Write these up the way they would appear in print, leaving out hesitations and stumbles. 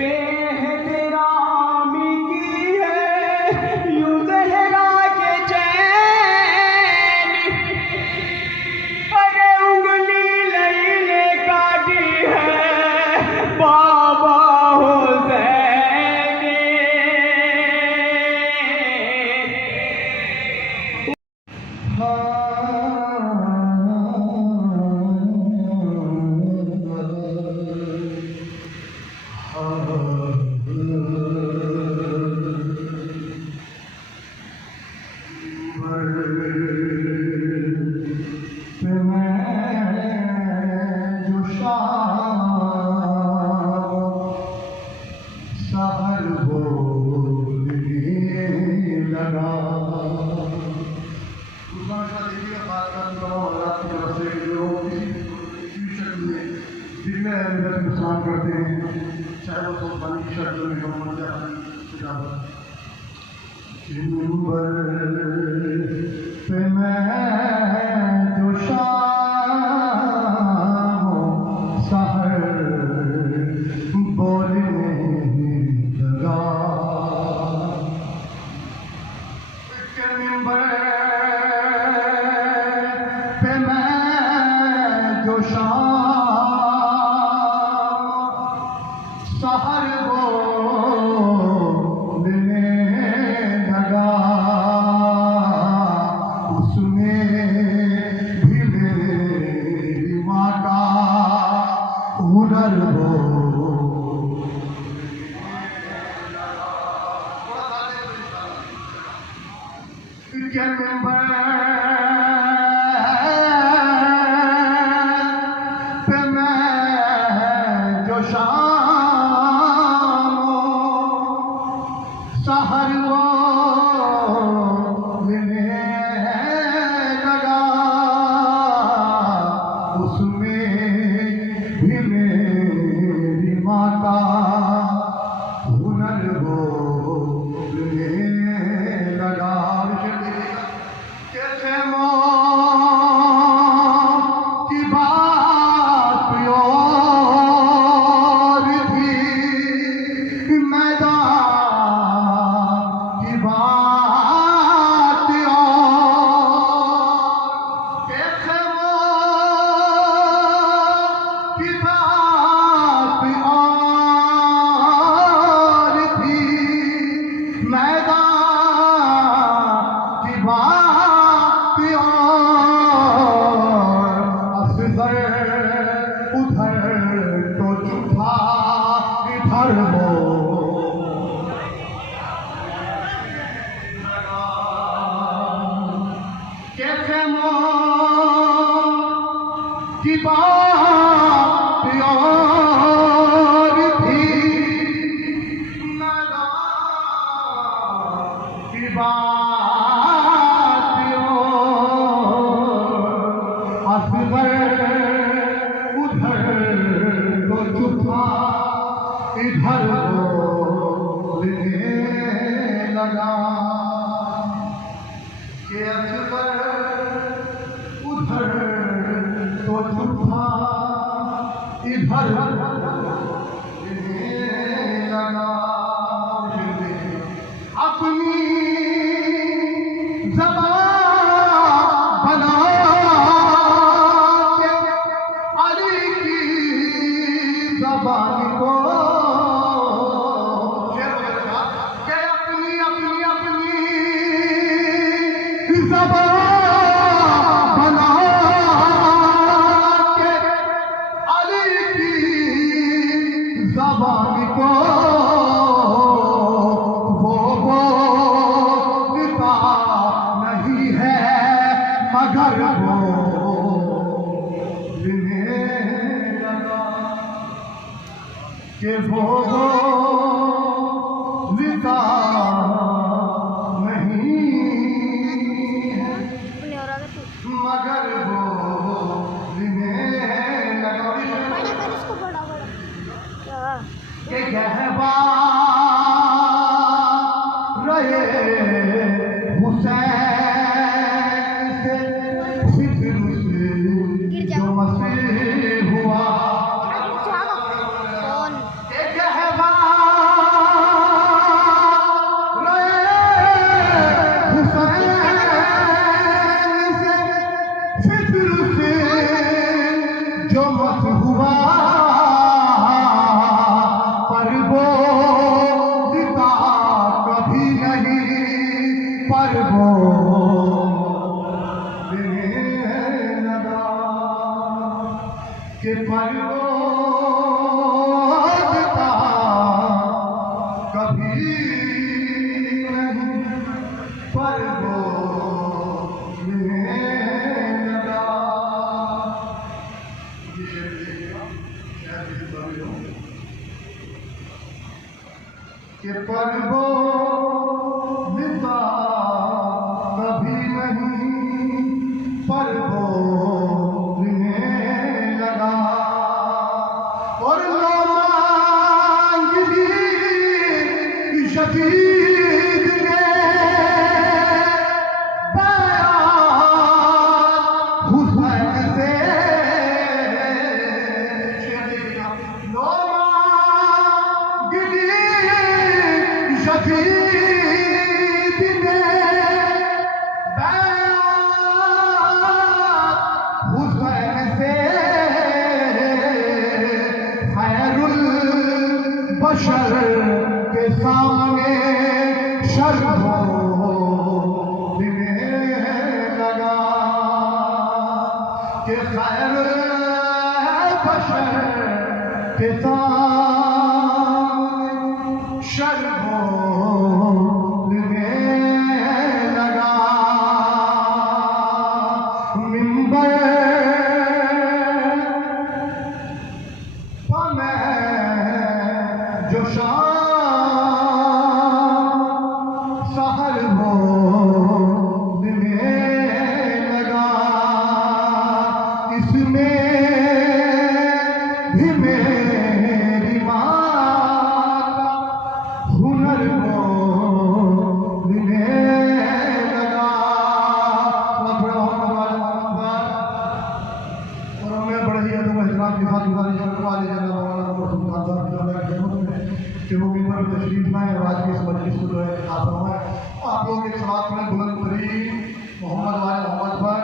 बेहतरामी की है यूं जहरा के चैन, अरे उंगली लईने काटी है बाबा हुसैन। मुसलमान करते हैं, चाहे वो तो पानी की शर्तों में हम पे मैं जो शाम सहर बोलने लगा, पे मैं जो शाम सहर बोलने लगा, उसमें भी मेरी माँ का हुनर हो। पे मैं जो शाम सहर बोलने लगा, उसमें भी मेरी माँ का हुनर बोलने लगा। कैसे मौत की बात और थी, मैदान की बात और, कैसे मौत की बात और थी, मैदान की बात और, असगर उधर तो चुप था इधर वो कैसे मौत की बात और थी, मैदान की बात और, असगर उधर तो चुप था इधर बोलने लगा, कि असगर उधर तो चुप था इधर बोलने लगा। अपनी ज़बान बना के अली की ज़बान को, के अपनी अपनी अपनी ज़बान बना के अली की ज़बान को वो बोलता नहीं है मगर वो बोलने लगा, कि वो बोलता नहीं है मगर वो बोलने लगा। कि गहबार रहे हुसैन से फिक्र से जो मसीह हुआ, कि गहबार कि पर्वों मिटा कभी नहीं, पर्वों में लगा और लो मांग ली शहीद ने बयान हुसैन से, लो मांग ली शहीद ने बयान हुसैन से, खैरुल बशर के सामने शर्मों देने लगा कि खैरुल बशर के सामने शर्मों देने लगा। मिंबर पर मैं जो सहर बोलने लगा, इसमें भी मेरी माँ का हुनर बोलने लगा। और हमें बड़े ही अदब एहतराम के साथ गुजारिश करने वाले जनाब मौलाना मरहूम खान कि वो मिंबर में तशरीफ लाएं और आज की इस मजलिस को जो है खासा है। आप लोग एक सलात में बुलंद तरीन मोहम्मद वाले मोहम्मद पर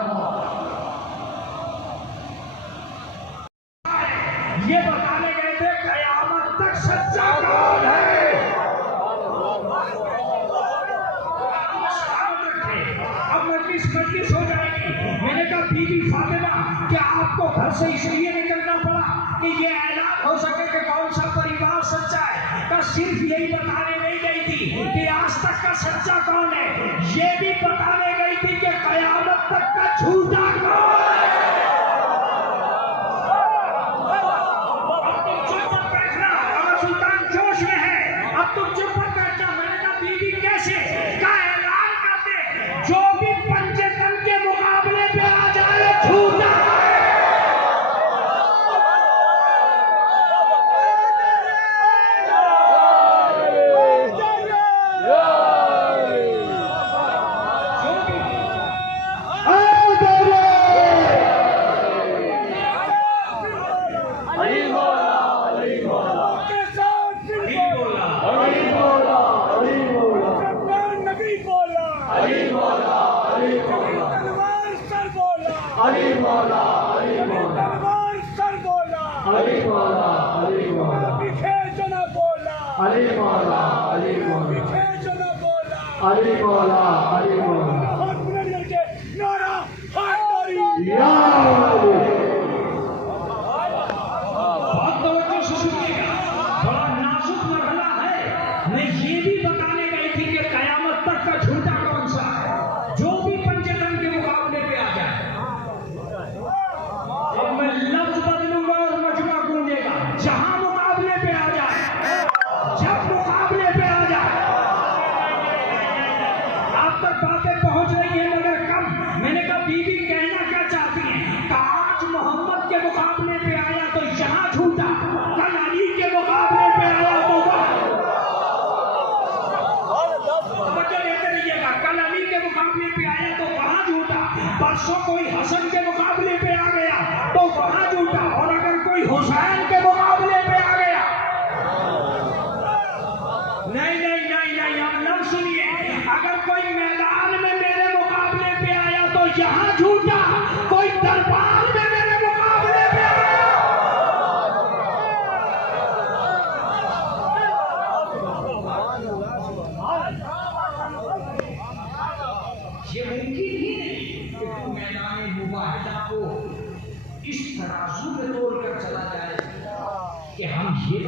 ये बताने गए थे कयामत तक सच्चा कौन है। अब मजलिस हो जाएगी। मैंने कहा बीबी फातिमा क्या आपको घर से इसलिए निकलना पड़ा कि ये ऐलान हो सके कि कौन सा परिवार सच्चा है? का सिर्फ यही बताने नहीं गई थी कि आज तक का सच्चा कौन है, ये भी बताने गई थी कि कयामत तक का झूठा कौन है। अब तुम चुप मत बैठना, अगर सुल्तान जोश में है अब तुम चुप मत बैठना। मैंने कहा बीबी कैसे का ऐलान करते जो भी पंचतन के मुकाबले पे आ जाए झूठा है। कोई हसन के मुकाबले पे आ गया तो वहां झूठा, और अगर कोई हुसैन के मुकाबले पे आ गया नहीं नहीं नहीं नहीं, आप न सुनिए। अगर कोई मैदान में मेरे मुकाबले पे आया तो यहाँ झूठा, कोई दरबार में मेरे मुकाबले पे आया। ये मुमकिन ही नहीं कि तू मैदान मुबाहिदा को इस तराजू में तोड़ कर चला जाए कि हम ये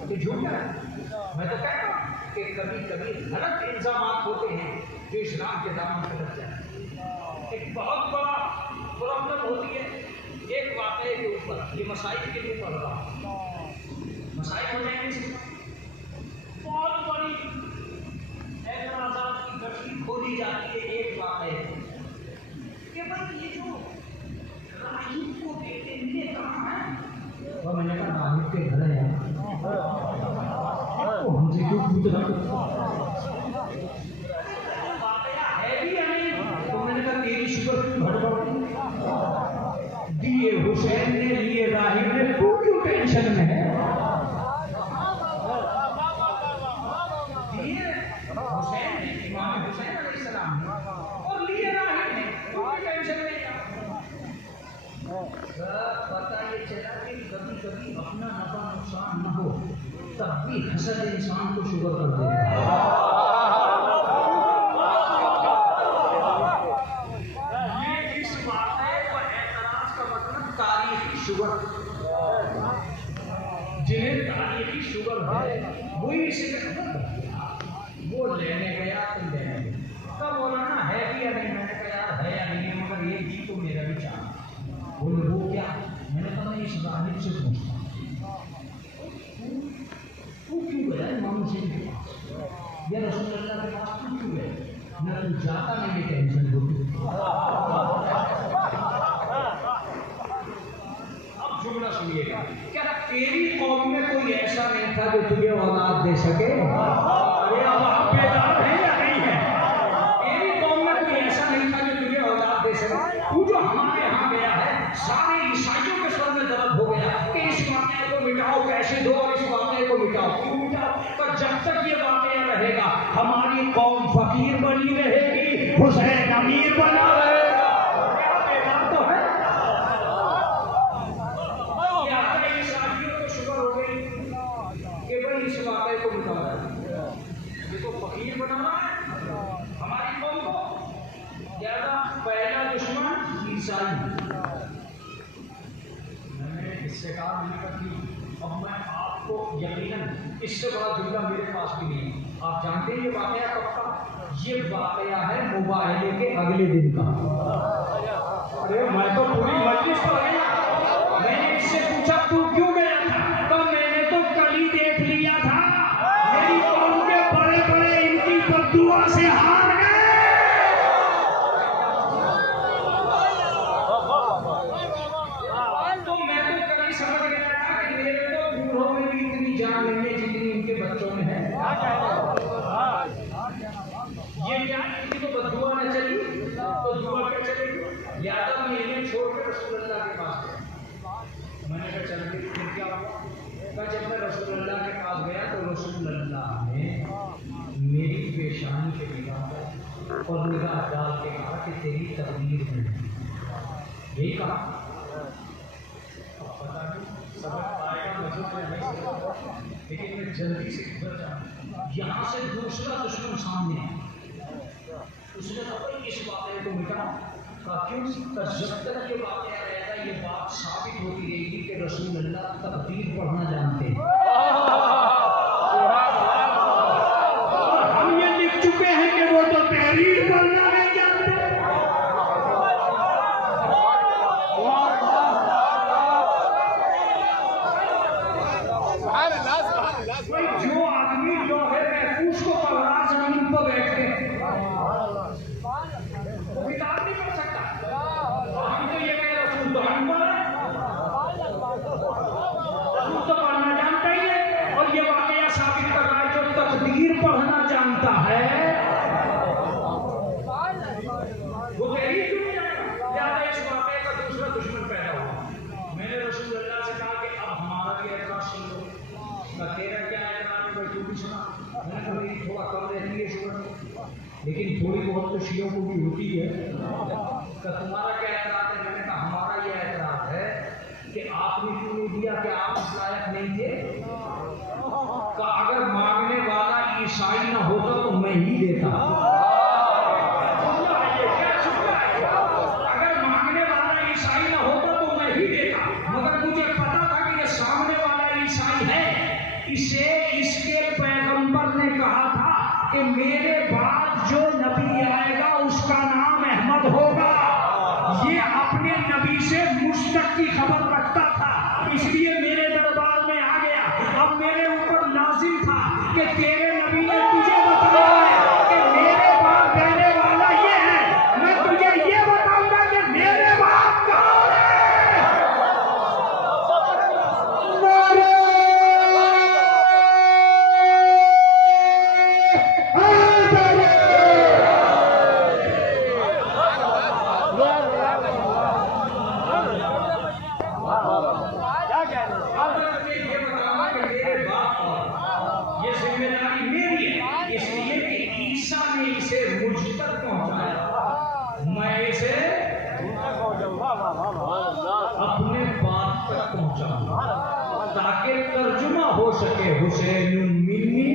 तो झूठा है। मैं तो कहता हूँ कि कभी कभी गलत इल्जाम होते हैं जो इस्लाम के दामन पर लग जाए। एक बहुत बड़ा प्रॉब्लम होती है एक वाक़े के ऊपर, ये मसाइल के लिए पढ़ रहा हूँ, मसाइल हो जाएंगे आपके घर है तो हमसे क्यों पूछ रहा है भी या नहीं? तो मैंने कहा तेरी शुगर भड़बड़ दिए हुसैन ने लिए राहिब ने, तू क्यों टेंशन में है? दिए हुसैन ने, इमाम हुसैन अलैहिस्सलाम ने, और लिए राहिब ने, तू क्यों टेंशन में है? पता ये चला कि कभी कभी अपना नफा नुकसान न हो तब भी हसद इंसान को शुगर कर देता है। ये इस बात है पर एतराज का मतलब तारीखी शुगर, जिन्हें तारीखी शुगर है वही इसे वो लेने गया तो लेने गया तब बोला ना है भी या नहीं? मैंने कहा यार है या नहीं मगर ये भी तो मेरा भी चाह। बोले वो क्या? मैंने कहा मैं इस राहिब से पूछता हूँ तू क्यों गया इमाम हुसैन के पास या रसूलुल्लाह के पास तू क्यों गया? ना तू जाता नहीं ये टेंशन होती। अब जुमला सुनिएगा, क्या तेरी कौम में कोई ऐसा नहीं था जो तुझे औलाद दे सके? अरे अब आप बेदार हैं या नहीं है? तेरी कौम में कोई ऐसा नहीं था जो तुझे औलाद दे सके? तू जो हमारे यहाँ गया है सारे ईसाइयों के सर में दर्द हो गया कि इस वाक़े को मिटाओ, पैसे दो और इस वाक़े को मिटाओ। क्यों मिटाओ? पर जब तक ये वाक़या रहेगा हमारी कौम फकीर बनी रहेगी, हुसैन अमीर बना रहेगा। तो है क्या ईसाइयों को शुगर हो गई कि भाई इस वाक़े को मिटाओ, ये तो फकीर बनाना है हमारी कौम को। ज्यादा पहला दुश्मन ईसाई। इससे कहा मैंने कहा कि अब मैं आपको यकीनन इससे बड़ा जुमला मेरे पास भी नहीं। आप जानते हैं ये वाकया कब का? ये वाकया है मुबाहिले के अगले दिन का। अरे मैं तो पूरी मजलिस पर गया। मैंने इससे पूछा तू क्यों गया था? तो मैंने तो कल ही देख लिया था मेरी कौम के बड़े बड़े इनकी बद्दुआ से हार गए। बच्चों में है ये क्या किसी को बद्दुआ न चली तो दुआ क्या चलेगी? यादव ने इन्हें छोड़कर रसूलुल्लाह के पास गया। मैंने कहा चल फिर क्या हुआ? जब मैं रसूलुल्लाह के पास गया तो रसूलुल्लाह ने मेरी पेशानी पे निगाह और निगाह डाल के कहा कि तेरी तकदीर में यही कहा। पता नहीं सबक पाएगा मुझे नहीं, लेकिन मैं जल्दी से गुजर जाऊँ। यहाँ से दूसरा दुश्मन सामने है। उसने कहा इस वाक़े को मिटा क्यों? जब तक ये वाक़या रहेगा ये बात साबित होती रहेगी कि रसूलुल्लाह तकदीर पढ़ना जानते हैं। और हम ये लिख चुके हैं कि वो तो तहरीर पढ़ना नहीं जानते। जो आदमी जो है महफूज को पढ़ा जमीन पर बैठ के किताब नहीं पढ़ सकता। हम तो ये कह रसूल तो हम रसूल तो पढ़ना जानता ही है और ये वाकया साबित कर रहा है जो तकदीर पढ़ना जानता है वो तहरीर क्यों नहीं जाएगा? ज्यादा इस वाकये का दूसरा दुश्मन पैदा हुआ। मैंने रसूलुल्लाह से कहा कि अब हमारा भी एतराज सुन लो। तेरा क्या एतराज है? तू भी सुना। मैंने कहा मेरी थोड़ा कम रहती है शुगर लेकिन थोड़ी बहुत तो शियों को भी होती है। तो तुम्हारा क्या एतराज है? मैंने कहा हमारा ये एतराज है कि आपने क्यों नहीं दिया कि आप इस लायक नहीं थे। तो अगर मांगने वाला ईसाई ना होता तो मैं ही देता। अगर मांगने वाला ईसाई ना होता तो मैं ही देता, मगर मुझे पता था कि ये सामने वाला ईसाई है। इसे इसके पैगंबर ने कहा था कि मेरे बाद जो नबी आएगा उसका नाम अहमद होगा। ये अपने नबी से मुश्तक की खबर रखता था, इसलिए मेरे दरबार में आ गया। अब मेरे ऊपर लाजिम था कि तेरे नबी ने तुझे बताया है कि मेरे बाद रहने वाला ये है, मैं तुझे ये बताऊंगा कि मेरे बाप कौन है। इसे मुझ तक पहुंचाया, मैं इसे अपने बात तक पहुंचाऊंगा ताकि तर्जुमा हो सके हुसैन मिन्नी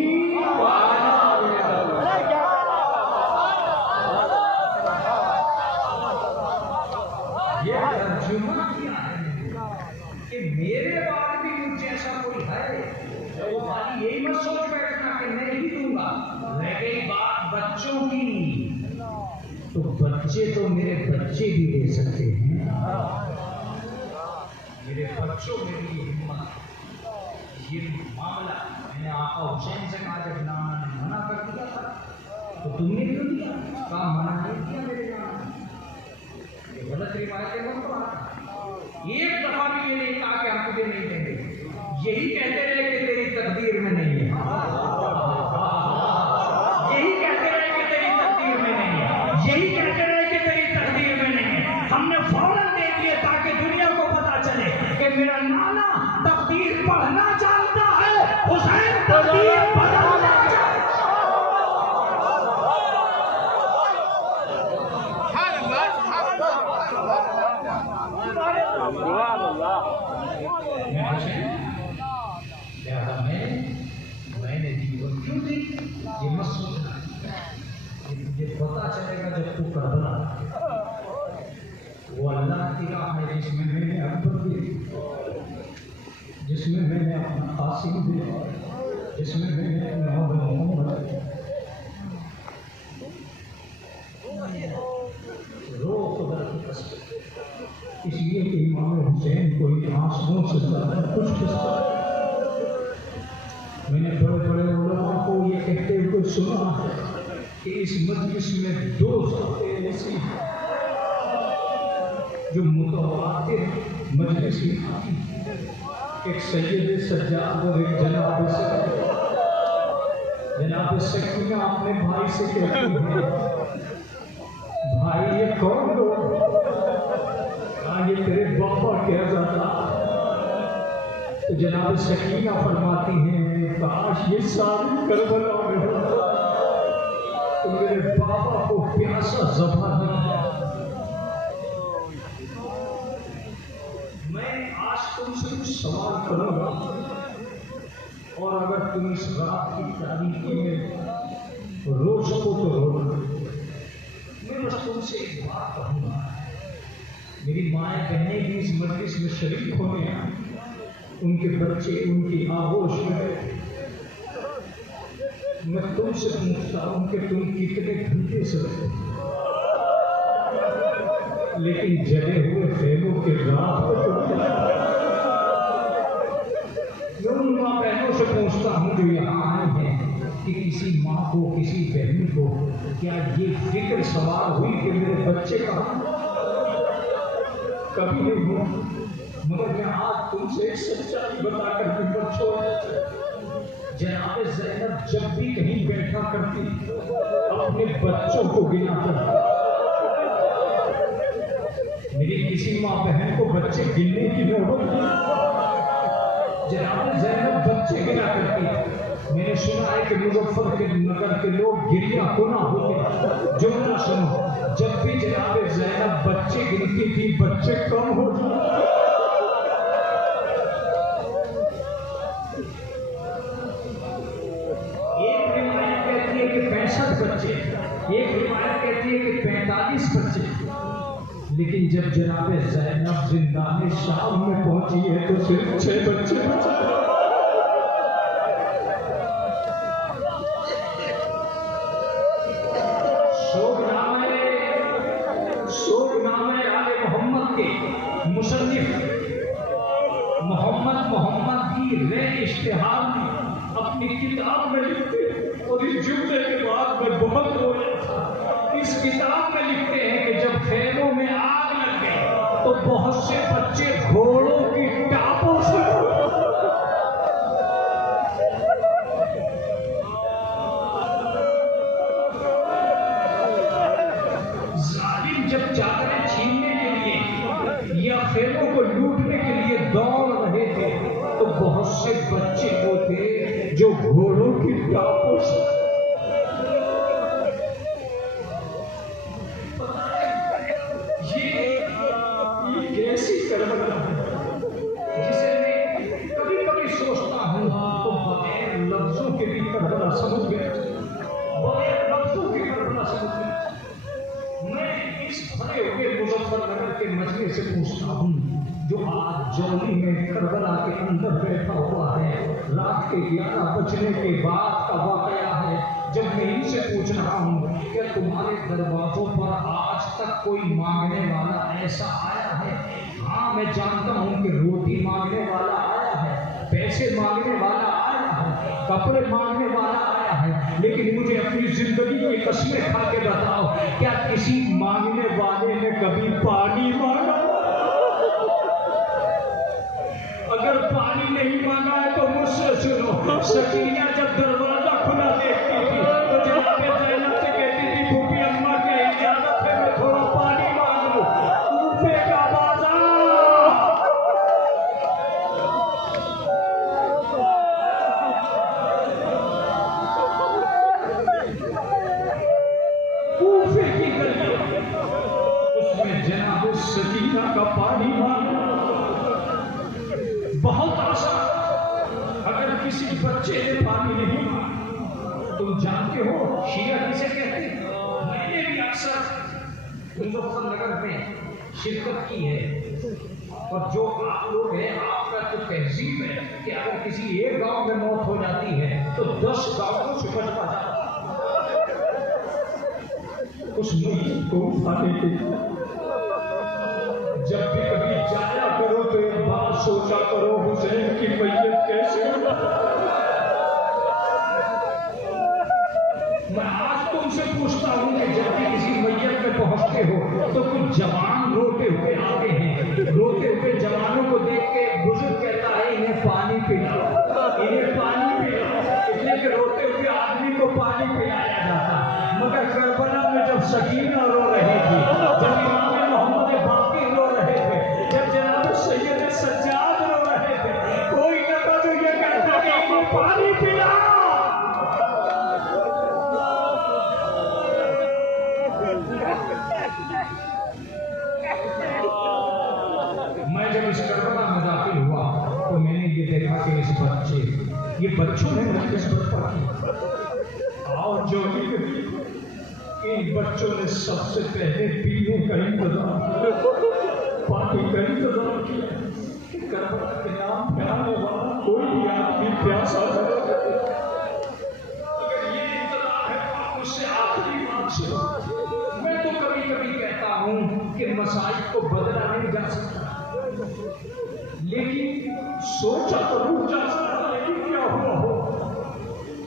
ये तर्जुमा किया है कि मेरे बाद भी मुझ जैसा कोई है। तो खाली यही मत सोच बैठना कि मैं ही दूंगा। रह गई बात बच्चों की, तो बच्चे तो मेरे बच्चे भी दे सकते हैं। मेरे बच्चों में भी हिम्मत, ये मामला मैंने आका हुसैन से कहा जब नाना ने मना कर दिया था तो तुमने क्यों दिया? कहा मना नहीं किया मेरे नाना। ये गलत रिवायतें मत पढ़ा। एक दफा भी ये नहीं कहा कि हम तुझे नहीं देंगे। यही कहते रहे कि तेरी तकदीर में नहीं है, यही कहते रहे कि तेरी तकदीर में नहीं है, यही कहते रहे कि तेरी तकदीर में नहीं है। हमने फौरन दे दिए ताकि दुनिया को पता चले कि मेरा नाना तकदीर पढ़ना जानता है, हुसैन तकदीर बदलना जानता है। मैंने दी और क्यों दी ये मत सोचना, ये पता चलेगा जब तू करबला। वो अल्लाह की राह है जिसमें मैंने अकबर दी, जिसमें मैंने अपना कासिम दिया, जिसमें मैंने रो खुदा की कसम, इसलिए कि इमाम हुसैन को आंसुओं से ज्यादा कुछ किस्सा। मैंने बड़े बड़े उलमा को ये कहते हुए सुना है कि इस मजलिस में दो ज़ातें ऐसी जो मुतवातिर मजलिस में आती, एक सैयद सज्जाद और एक जनाब सकीना अपने भाई से कहती है, भाई ये कौन लोग? ये तेरे बाबा कह जाता। तो जनाब सकीना फरमाती हैं, काश ये सारी करबला में होता तो मेरे बाबा को प्यासा ज़बा नहीं। मैं आज तुमसे कुछ सवाल करूंगा और अगर तुम इस रात की तारीकी में रो सको तो रो। मैं बस तुमसे एक बात कहूंगा, मेरी माएँ बहनें भी इस मजलिस में शरीक होने आए, उनके बच्चे उनकी आगोश में। मैं तुमसे पूछता हूं कि तुम कितने घंटे से रहे, लेकिन जले हुए खेलों के रात को मैं उन माँ बहनों से पूछता हूं जो यहाँ आए हैं कि किसी माँ को किसी बहन को क्या ये फिक्र सवाल हुई कि मेरे बच्चे कहाँ? कभी नहीं हुआ। मगर मैं आज तुमसे एक सच्चाई बताकर बिल्कुल छोड़ जनाब ज़ैनब जब भी कहीं बैठा करती अपने बच्चों को गिना करती। मेरी किसी माँ बहन को बच्चे गिनने की नौबत नहीं, जनाब ज़ैनब बच्चे गिना करती। मैंने सुना है कि मुजफ्फरनगर के लोग गिरिया कुना होते। जुमला सुनो, जब भी जनाब ज़ैनब बच्चे गिनती थी बच्चे कम हो जाते। एक रिवायत कहती है कि 45 बच्चे, लेकिन जब जनाब ज़ैनब जिंदाने शाम में पहुंची है तो सिर्फ 6 बच्चे बचे। शोकनामे आले मोहम्मद के मुसन्निफ मोहम्मद की रे इश्तिहार में अपनी किताब में लिखते और इस जुमले के बाद मैं बहुत रोया था। इस किताब में लिखते हैं कि जब खेलों में आग लग गई तो बहुत से बच्चे घोड़ों की टापों से जालिम जब चादरें छीनने के लिए या खेलों को लूटने के लिए दौड़ रहे थे तो बहुत से बच्चे वो थे जो घोड़ों की टापों से जो आज जौली में करबला के अंदर बैठा हुआ है। रात के 11 बजने के बाद का वाकया है, जब मैं इनसे पूछ रहा हूँ क्या तुम्हारे दरवाजों पर आज तक कोई मांगने वाला ऐसा आया है? हाँ, मैं जानता हूँ कि रोटी मांगने वाला आया है, पैसे मांगने वाला आया है, कपड़े मांगने वाला आया है, लेकिन मुझे अपनी जिंदगी की कसमें खा के बताओ, क्या किसी मांगने वाले ने कभी पानी मांगा? अगर पानी नहीं मांगा है तो मुझसे सुनो। सकीना जब दरवाजा खुला देखती थी तो जनाबे ज़ैनब से कहती थी, फूफी अम्मा क्या इजाजत है मैं थोड़ा पानी मांग लूं? कूफे का बाजार, कूफे की गली, उसमें जनाब सकीना का पानी मांगना बहुत आसान। अगर किसी बच्चे ने पानी नहीं मांगा, तुम जानते हो शिया किसे कहते हैं? मैंने भी अक्सर मुजफ्फरनगर में शिरकत की है, और जो आप लोग हैं, आपका तो तहजीब है कि अगर किसी एक गांव में मौत हो जाती है तो 10 गांवों से बचता जाता उस मरीज को उठाने के लिए। जब भी कभी जाया करो तो एक बात सोचा करो, हुसैन की मैयत कैसे होगा। मैं आज तुमसे पूछता हूँ कि जब भी किसी मैयत में पहुंचते हो तो कुछ जवान रोते हुए आते हैं, रोते हुए जवानों को देख के बुजुर्ग कहता है इन्हें पानी पिलाओ, इन्हें पानी पिलाओ, इसलिए कि रोते हुए आदमी को पानी पिलाया जाता। मगर करबला में जब सकीना रो रही थी, जब इमाम मोहम्मद बाकी रो रहे थे, जब जनाब सैयद सज्जाद रो रहे थे, कोई न था जो ये कहता कि इन्हें पानी पिलाओ। मैं जब इस करबला में दाखिल हुआ तो मैंने ये देखा कि इस बच्चे, ये बच्चों ने मजलिस बर्पा की। और जो इन बच्चों ने सबसे पहले पीने का इंतजाम किया, पानी का इंतजाम किया। करबला के नाम पे आने वाला कोई भी आदमी प्यासा है, अगर ये इंतजाम है तो आप मुझसे आखिरी बात सुनो। मैं तो कभी कभी कहता हूँ कि मसाइल को बदला नहीं जा सकता, लेकिन सोचा जरूर जा सकता। लेकिन क्या हुआ हो,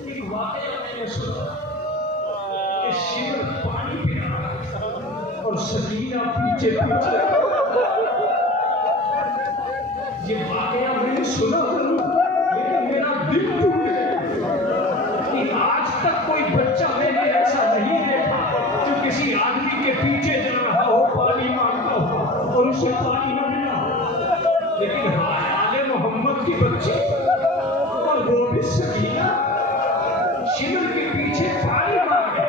एक वाकया मैंने सुना कि शिव पानी पी रहा है और सकीना पीछे पीछे। ये वाकया मैंने सुना जरूर, लेकिन मेरा दिल टूट गया कि आज तक कोई बच्चा मैंने ऐसा नहीं देखा जो किसी आदमी के पीछे जा रहा हो, पानी मांगता हो और उसे पानी न मिला। लेकिन आले मोहम्मद की बच्ची, और वो भी सकीना, शिविर के पीछे पानी मांगे।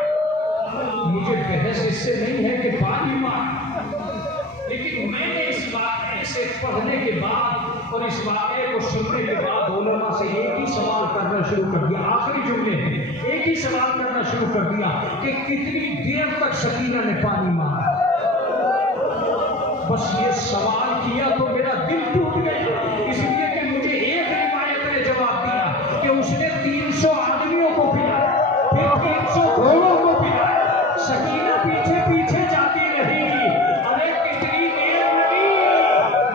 मुझे बहस इससे नहीं है कि पानी मांग, लेकिन मैंने इस वाक़े से पढ़ने के बाद और इस वाक़े को सुनने के बाद उलमा से एक ही सवाल करना शुरू कर दिया। आखिरी जुमले में एक ही सवाल करना शुरू कर दिया कि कितनी देर तक सकीना ने पानी मांगा। बस ये सवाल किया तो मेरा दिल टूट गया, इसलिए कि मुझे एक रिवायत ने जवाब दिया कि उसने 300 आदमियों को पिलाया, फिर 300 घोड़ों को पिलाया। सकीना पीछे पीछे जाती रही। अरे कितनी देर लगी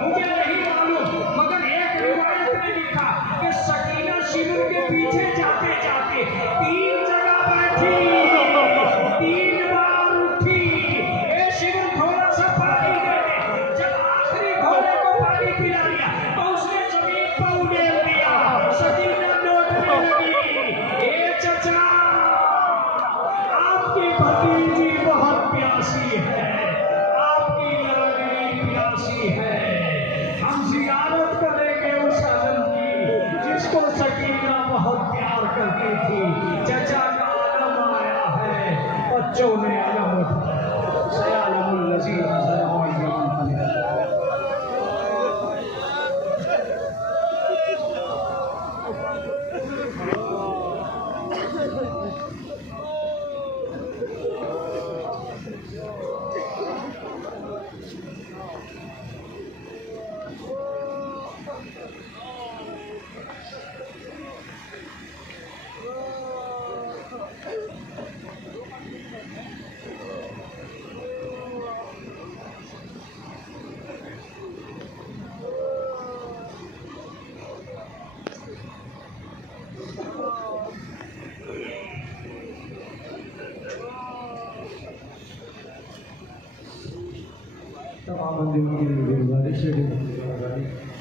मुझे नहीं मालूम, मगर एक रिवायत ने लिखा कि सकीना शिविर के पीछे जाते जाते 3 जगह बैठी, 3 बार उठी, ए शिविर थोड़ा सा पानी दे। जब आखिरी घोड़े को पानी पिला दिया तो उसने जमीन पर उड़ेल दिया। सकीना लौटने लगी, ए चचा आपकी भतीजी बहुत प्यासी है, आपकी नागरी प्यासी है। हम जियारत करेंगे उस आदम की जिसको सकीना बहुत प्यार करती थी। चचा तमाम बंदियों की गुजारिश है कि